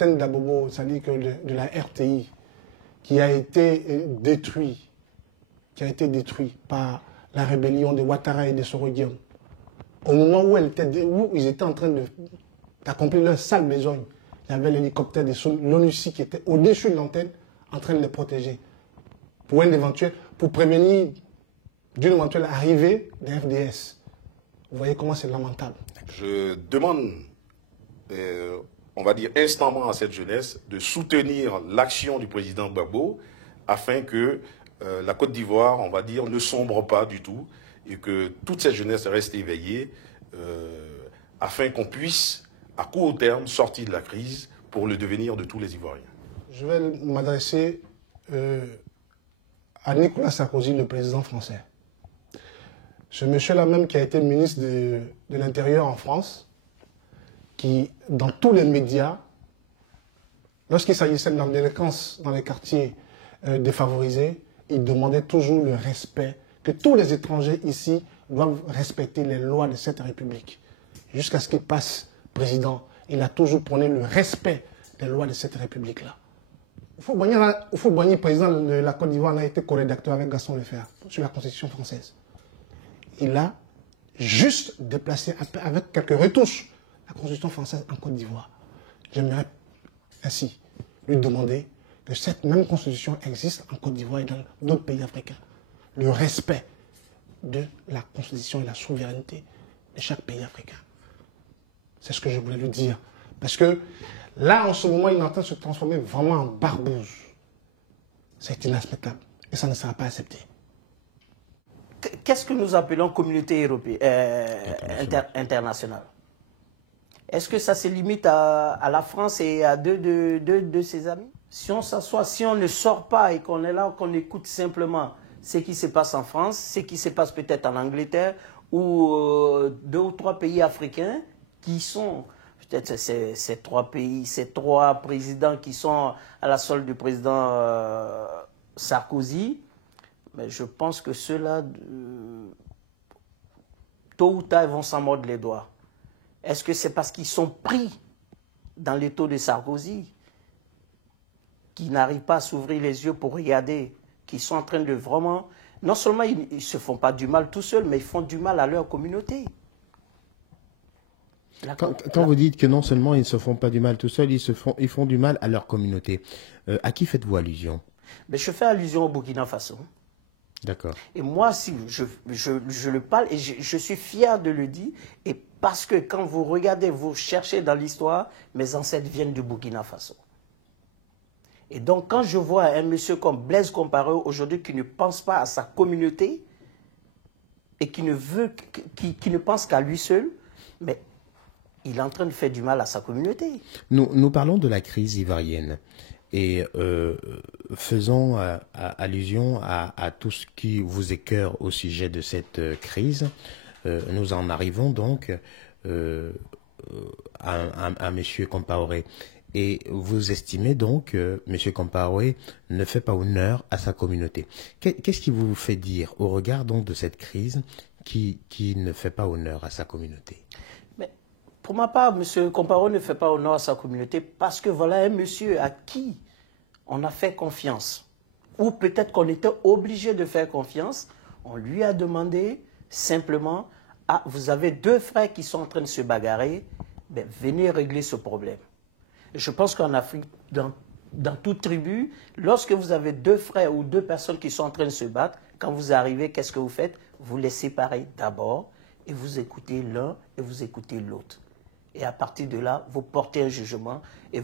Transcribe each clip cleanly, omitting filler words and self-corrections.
l'antenne d'Abobo, c'est-à-dire que de la RTI, qui a été détruit par la rébellion de Ouattara et de Soro-Guillaume, au moment où ils étaient en train d'accomplir leur sale besogne, il y avait l'hélicoptère de l'ONUCI qui était au-dessus de l'antenne en train de les protéger pour prévenir d'une éventuelle arrivée des FDS. Vous voyez comment c'est lamentable. Je demande, on va dire instamment à cette jeunesse de soutenir l'action du président Gbagbo afin que la Côte d'Ivoire, on va dire, ne sombre pas du tout et que toute cette jeunesse reste éveillée afin qu'on puisse, à court terme, sortir de la crise pour le devenir de tous les Ivoiriens. Je vais m'adresser à Nicolas Sarkozy, le président français. Ce monsieur-là même qui a été ministre de l'Intérieur en France, qui, dans tous les médias, lorsqu'il s'agissait de la délinquance dans les quartiers défavorisés, il demandait toujours le respect, que tous les étrangers ici doivent respecter les lois de cette République. Jusqu'à ce qu'il passe président, il a toujours prôné le respect des lois de cette République-là. Houphouët-Boigny, président de la Côte d'Ivoire, a été co-rédacteur avec Gaston Lefebvre sur la Constitution française. Il a juste déplacé, avec quelques retouches, la Constitution française en Côte d'Ivoire. J'aimerais ainsi lui demander que cette même Constitution existe en Côte d'Ivoire et dans d'autres pays africains. Le respect de la Constitution et la souveraineté de chaque pays africain. C'est ce que je voulais lui dire. Parce que là, en ce moment, il est en train de se transformer vraiment en barbouze. C'est inacceptable. Et ça ne sera pas accepté. Qu'est-ce que nous appelons communauté internationale? Est-ce que ça se limite à la France et à deux de ses amis? Si on s'assoit, si on ne sort pas et qu'on est là, qu'on écoute simplement ce qui se passe en France, ce qui se passe peut-être en Angleterre ou 2 ou 3 pays africains qui sont, peut-être ces 3 pays, ces 3 présidents qui sont à la solde du président Sarkozy, mais je pense que ceux-là, tôt ou tard, vont s'en mordre les doigts. Est-ce que c'est parce qu'ils sont pris dans les taux de Sarkozy, qu'ils n'arrivent pas à s'ouvrir les yeux pour regarder, qu'ils sont en train de vraiment... Non seulement ils ne se font pas du mal tout seuls, mais ils font du mal à leur communauté. Quand vous dites que non seulement ils ne se font pas du mal tout seuls, ils font du mal à leur communauté. À qui faites-vous allusion? Mais je fais allusion au Burkina Faso. D'accord. Et moi, si je le parle, et je suis fier de le dire, et parce que quand vous regardez, vous cherchez dans l'histoire, mes ancêtres viennent du Burkina Faso. Et donc, quand je vois un monsieur comme Blaise Compaoré aujourd'hui qui ne pense pas à sa communauté et qui ne pense qu'à lui seul, mais il est en train de faire du mal à sa communauté. Nous parlons de la crise ivoirienne. Et faisons allusion à tout ce qui vous écœure au sujet de cette crise. Nous en arrivons donc à M. Compaoré. Et vous estimez donc que M. Compaoré ne fait pas honneur à sa communauté. Qu'est-ce qui vous fait dire, au regard donc de cette crise, qui ne fait pas honneur à sa communauté? Mais pour ma part, M. Compaoré ne fait pas honneur à sa communauté parce que voilà un monsieur à qui on a fait confiance. Ou peut-être qu'on était obligé de faire confiance. On lui a demandé simplement, ah, vous avez 2 frères qui sont en train de se bagarrer, ben, venez régler ce problème. Je pense qu'en Afrique, dans toute tribu, lorsque vous avez 2 frères ou 2 personnes qui sont en train de se battre, quand vous arrivez, qu'est-ce que vous faites? Vous les séparez d'abord et vous écoutez l'un et vous écoutez l'autre. Et à partir de là, vous portez un jugement et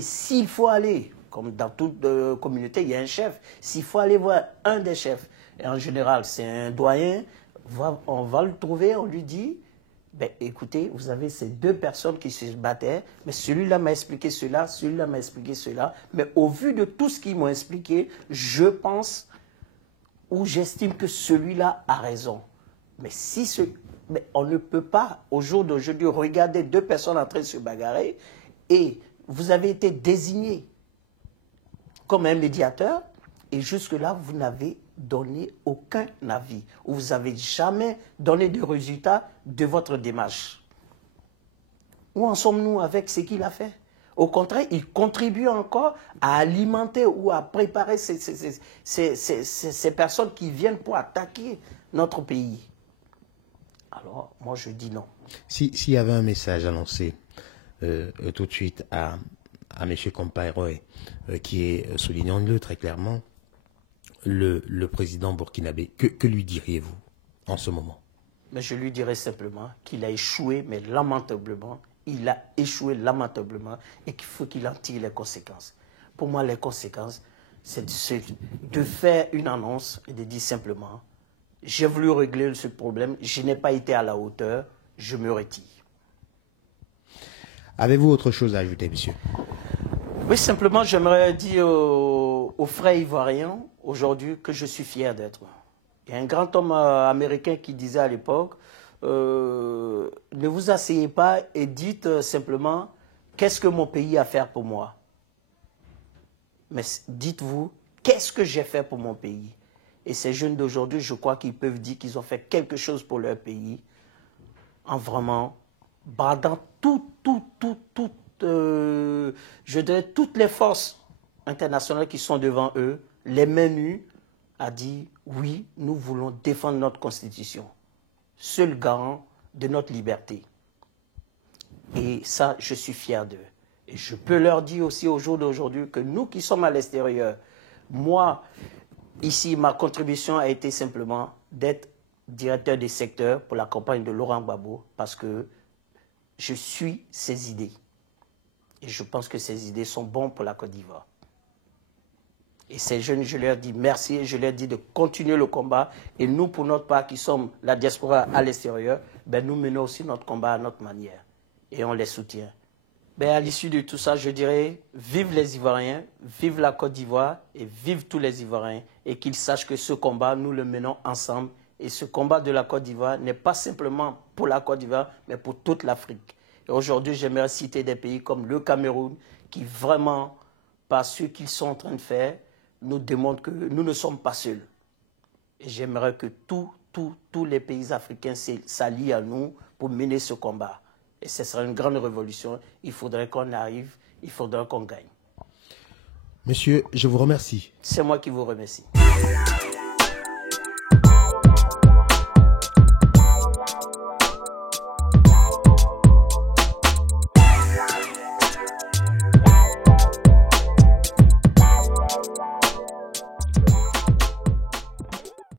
s'il faut aller, comme dans toute communauté, il y a un chef, s'il faut aller voir un des chefs, et en général c'est un doyen, on va le trouver, on lui dit, ben, écoutez, vous avez ces 2 personnes qui se battaient, mais celui-là m'a expliqué cela, celui-là m'a expliqué cela. Mais au vu de tout ce qu'ils m'ont expliqué, je pense ou j'estime que celui-là a raison. Mais mais on ne peut pas, au jour d'aujourd'hui, regarder 2 personnes en train de se bagarrer et vous avez été désigné comme un médiateur et jusque-là, vous n'avez donné aucun avis, ou vous n'avez jamais donné de résultats de votre démarche. Où en sommes-nous avec ce qu'il a fait? Au contraire, il contribue encore à alimenter ou à préparer ces personnes qui viennent pour attaquer notre pays. Alors, moi, je dis non. S'il y avait un message à lancer tout de suite à M. Compaoré, qui est, soulignons-le très clairement, le président burkinabé, que lui diriez-vous en ce moment? Mais je lui dirais simplement qu'il a échoué, mais lamentablement. Il a échoué lamentablement et qu'il faut qu'il en tire les conséquences. Pour moi, les conséquences, c'est de faire une annonce et de dire simplement « J'ai voulu régler ce problème, je n'ai pas été à la hauteur, je me retire ». Avez-vous autre chose à ajouter, monsieur? Oui, simplement, j'aimerais dire aux frères ivoiriens aujourd'hui que je suis fier d'être. Il y a un grand homme américain qui disait à l'époque ne vous asseyez pas et dites simplement qu'est-ce que mon pays a fait pour moi. Mais dites-vous qu'est-ce que j'ai fait pour mon pays. Et ces jeunes d'aujourd'hui, je crois qu'ils peuvent dire qu'ils ont fait quelque chose pour leur pays en vraiment bradant je dirais toutes les forces internationales qui sont devant eux, les mains nues, a dit oui, nous voulons défendre notre constitution, seul garant de notre liberté. Et ça, je suis fier d'eux. Et je peux leur dire aussi au jour d'aujourd'hui que nous qui sommes à l'extérieur, moi, ici, ma contribution a été simplement d'être directeur des secteurs pour la campagne de Laurent Gbagbo parce que je suis ses idées. Et je pense que ces idées sont bonnes pour la Côte d'Ivoire. Et ces jeunes, je leur dis merci et je leur dis de continuer le combat. Et nous, pour notre part, qui sommes la diaspora à l'extérieur, ben, nous menons aussi notre combat à notre manière. Et on les soutient. Ben, à l'issue de tout ça, je dirais, vive les Ivoiriens, vive la Côte d'Ivoire et vive tous les Ivoiriens. Et qu'ils sachent que ce combat, nous le menons ensemble. Et ce combat de la Côte d'Ivoire n'est pas simplement pour la Côte d'Ivoire, mais pour toute l'Afrique. Et aujourd'hui, j'aimerais citer des pays comme le Cameroun, qui vraiment, par ce qu'ils sont en train de faire, nous démontrent que nous ne sommes pas seuls. Et j'aimerais que tous les pays africains s'allient à nous pour mener ce combat. Et ce sera une grande révolution. Il faudrait qu'on arrive, il faudrait qu'on gagne. Monsieur, je vous remercie. C'est moi qui vous remercie.